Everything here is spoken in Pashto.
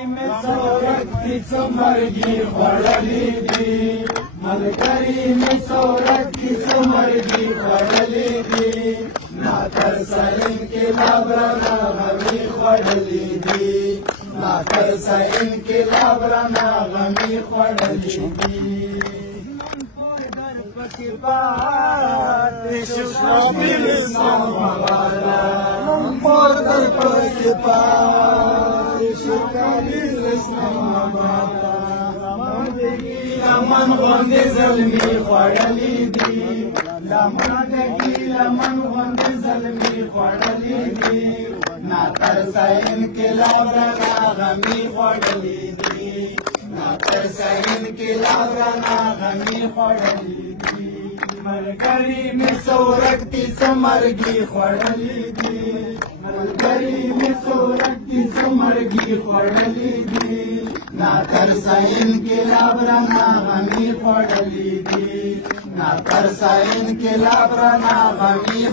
صورت کی څومرګي خوړلې دي ملګري مې صورت کی څومرګي خوړلې دي ناتر ساين کې لابرنا غمي خوړلې دي ناتر ساين کې لابرنا غمي خوړلې دي شامل سموالا مور در پسې شکایت اسلاماباد لمن غوندې زلمي خوړلې دي لمن غوندې زلمي خوړلې دي ناتر ساين کې لابرنا غمي خوړلې دي ناتر ساين کې لابرنا غمي خوړلې دي ملګري مې صورت کې څومرګي خوړلې دي ملګري مې صورت کې څومرګي خوړلې دي ناتر ساين کې لابرنا غمي خوړلې دي ناتر ساين کې لابرنا غمي